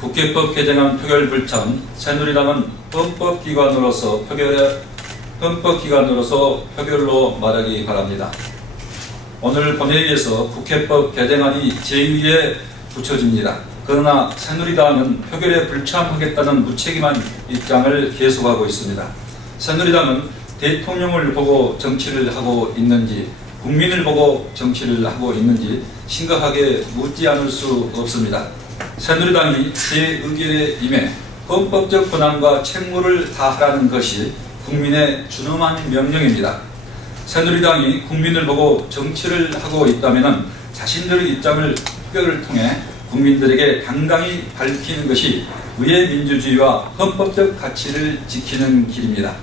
국회법 개정안 표결 불참, 새누리당은 헌법기관으로서 표결로 말하기 바랍니다. 오늘 본회의에서 국회법 개정안이 제2에 붙여집니다. 그러나 새누리당은 표결에 불참하겠다는 무책임한 입장을 계속하고 있습니다. 새누리당은 대통령을 보고 정치를 하고 있는지, 국민을 보고 정치를 하고 있는지 심각하게 묻지 않을 수 없습니다. 새누리당이 제 의결에 임해 헌법적 권한과 책무를 다하라는 것이 국민의 준엄한 명령입니다. 새누리당이 국민을 보고 정치를 하고 있다면 자신들의 입장을 표결을 통해 국민들에게 당당히 밝히는 것이 의회 민주주의와 헌법적 가치를 지키는 길입니다.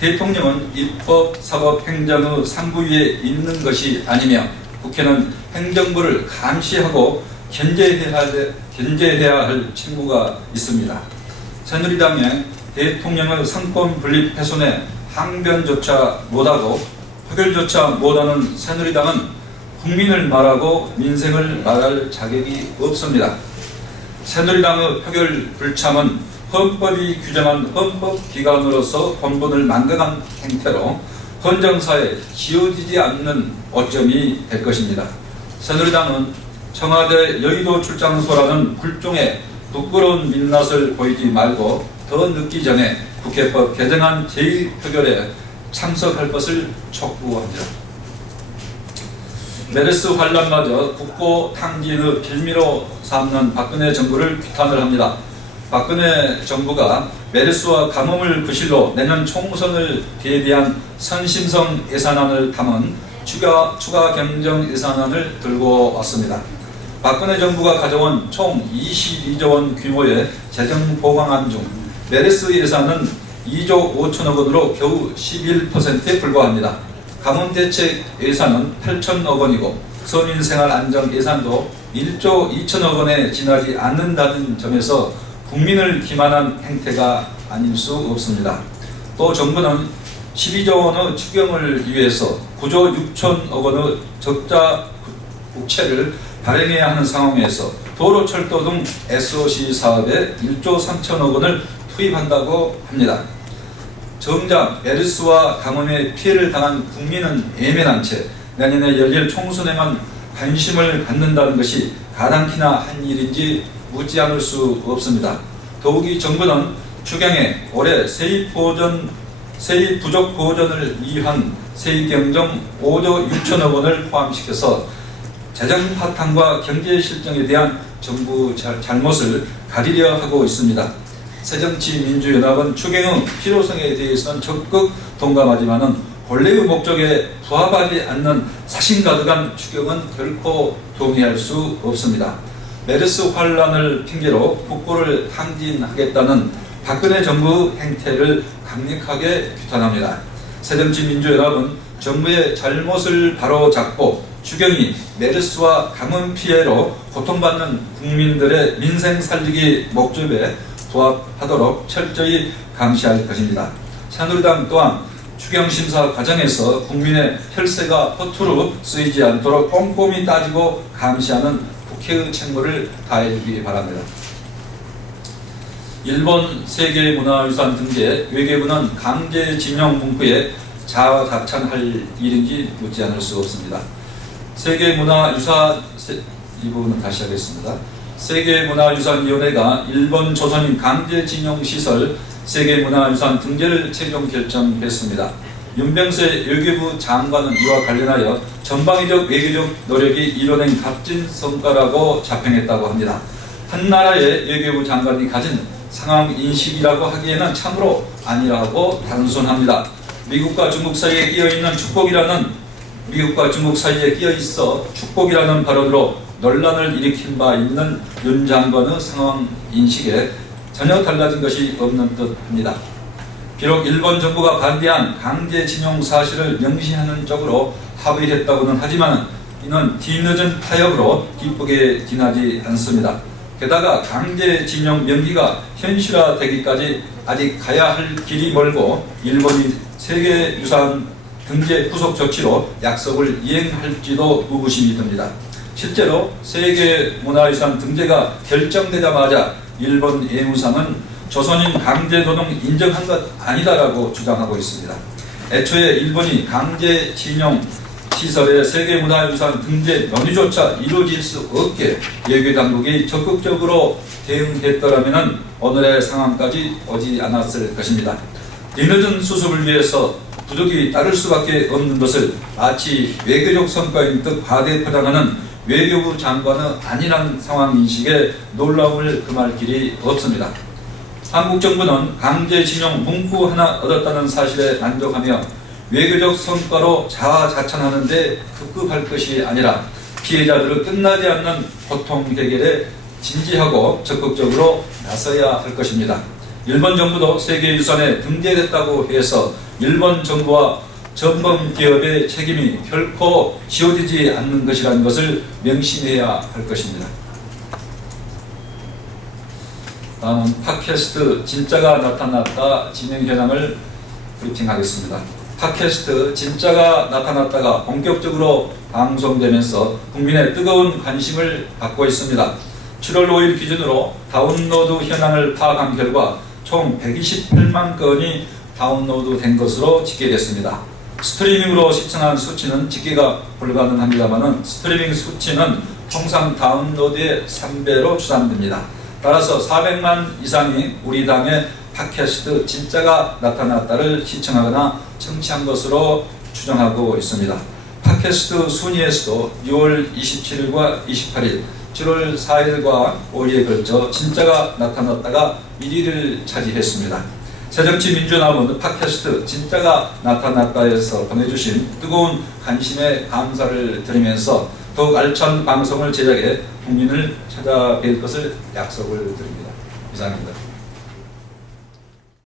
대통령은 입법, 사법, 행정의 3부위에 있는 것이 아니며 국회는 행정부를 감시하고 견제해야 할 책무가 있습니다. 새누리당의 대통령의 상권 분립 훼손에 항변조차 못하고 표결조차 못하는 새누리당은 국민을 말하고 민생을 말할 자격이 없습니다. 새누리당의 표결 불참은 헌법이 규정한 헌법기관으로서 본분을 망각한 행태로 헌정사에 지워지지 않는 오점이 될 것입니다. 새누리당은 청와대 여의도 출장소라는 굴종의 부끄러운 민낯을 보이지 말고 더 늦기 전에 국회법 개정안 제1표결에 참석할 것을 촉구합니다. 메르스 환란마저 국고 탕진의 빌미로 삼는 박근혜 정부를 규탄을 합니다. 박근혜 정부가 메르스와 가뭄을 구실로 내년 총선을 대비한 선심성 예산안을 담은 추가 경정 예산안을 들고 왔습니다. 박근혜 정부가 가져온 총 22조 원 규모의 재정 보강안 중 메르스 예산은 2조 5천억 원으로 겨우 11%에 불과합니다. 가뭄대책 예산은 8천억 원이고 서민생활안정 예산도 1조 2천억 원에 지나지 않는다는 점에서 국민을 기만한 행태가 아닐 수 없습니다. 또 정부는 12조 원의 추경을 위해서 9조 6천억 원의 적자 국채를 발행해야 하는 상황에서 도로철도 등 SOC 사업에 1조 3천억 원을 투입한다고 합니다. 정작 메르스와 가뭄에 피해를 당한 국민은 예민한 채 내년에 열릴 총선에만 관심을 갖는다는 것이 가당키나 한 일인지 묻지 않을 수 없습니다. 더욱이 정부는 추경에 올해 세입 부족 보전을 위한 세입경정 5조 6천억 원을 포함시켜서 재정 파탄과 경제 실정에 대한 정부 잘못을 가리려 하고 있습니다. 새정치민주연합은 추경의 필요성에 대해서는 적극 동감하지만은 본래의 목적에 부합하지 않는 사심 가득한 추경은 결코 동의할 수 없습니다. 메르스 환란을 핑계로 국고를 탕진하겠다는 박근혜 정부 행태를 강력하게 규탄합니다. 새정치민주연합은 정부의 잘못을 바로잡고 추경이 메르스와 가뭄 피해로 고통받는 국민들의 민생 살리기 목적에 부합하도록 철저히 감시할 것입니다. 새누리당 또한 추경심사 과정에서 국민의 혈세가 허투루 쓰이지 않도록 꼼꼼히 따지고 감시하는 국회의 책무를 다해주기 바랍니다. 일본 세계문화유산 등재 외교부는 강제징용 문구에 자화자찬할 일인지 묻지 않을 수 없습니다. 세계문화유산 이 부분은 다시 하겠습니다. 세계문화유산위원회가 일본 조선인 강제징용시설 세계문화유산 등재를 최종 결정했습니다. 윤병세 외교부 장관은 이와 관련하여 전방위적 외교적 노력이 이뤄낸 값진 성과라고 자평했다고 합니다. 한 나라의 외교부 장관이 가진 상황인식이라고 하기에는 참으로 아니라고 단순합니다. 미국과 중국 사이에 끼어있어 축복이라는 발언으로 논란을 일으킨 바 있는 윤 장관의 상황인식에 전혀 달라진 것이 없는 듯합니다. 비록 일본 정부가 반대한 강제징용 사실을 명시하는 쪽으로 합의했다고는 하지만 이는 뒤늦은 타협으로 기쁘게 지나지 않습니다. 게다가 강제징용 명기가 현실화되기까지 아직 가야 할 길이 멀고 일본이 세계유산 등재 후속 조치로 약속을 이행할지도 의구심이 듭니다. 실제로 세계문화유산 등재가 결정되자마자 일본 외무상은 조선인 강제노동 인정한 것 아니다라고 주장하고 있습니다. 애초에 일본이 강제징용 시설의 세계문화유산 등재 논의조차 이루어질 수 없게 외교당국이 적극적으로 대응했더라면 오늘의 상황까지 오지 않았을 것입니다. 뒤늦은 수습을 위해서 부족이 따를 수밖에 없는 것을 마치 외교적 성과인 듯 과대 포장하는 외교부 장관은 아니란 상황 인식에 놀라움을 금할 길이 없습니다. 한국 정부는 강제징용 문구 하나 얻었다는 사실에 만족하며 외교적 성과로 자화자찬하는 데 급급할 것이 아니라 피해자들을 끝나지 않는 고통 해결에 진지하고 적극적으로 나서야 할 것입니다. 일본 정부도 세계유산에 등재됐다고 해서 일본 정부와 전범 기업의 책임이 결코 지워지지 않는 것이라는 것을 명심해야 할 것입니다. 다음은 팟캐스트 진짜가 나타났다 진행 현황을 브리핑하겠습니다. 팟캐스트 진짜가 나타났다가 본격적으로 방송되면서 국민의 뜨거운 관심을 받고 있습니다. 7월 5일 기준으로 다운로드 현황을 파악한 결과 총 128만 건이 다운로드된 것으로 집계됐습니다. 스트리밍으로 시청한 수치는 집계가 불가능합니다만 스트리밍 수치는 통상 다운로드의 3배로 추산됩니다. 따라서 400만 이상이 우리 당의 팟캐스트 진짜가 나타났다를 시청하거나 청취한 것으로 추정하고 있습니다. 팟캐스트 순위에서도 6월 27일과 28일, 7월 4일과 5일에 걸쳐 진짜가 나타났다가 1위를 차지했습니다. 새정치민주연합은 팟캐스트 진짜가 나타났다에서 보내주신 뜨거운 관심에 감사를 드리면서 더욱 알찬 방송을 제작해 국민을 찾아뵐 것을 약속을 드립니다. 이상입니다.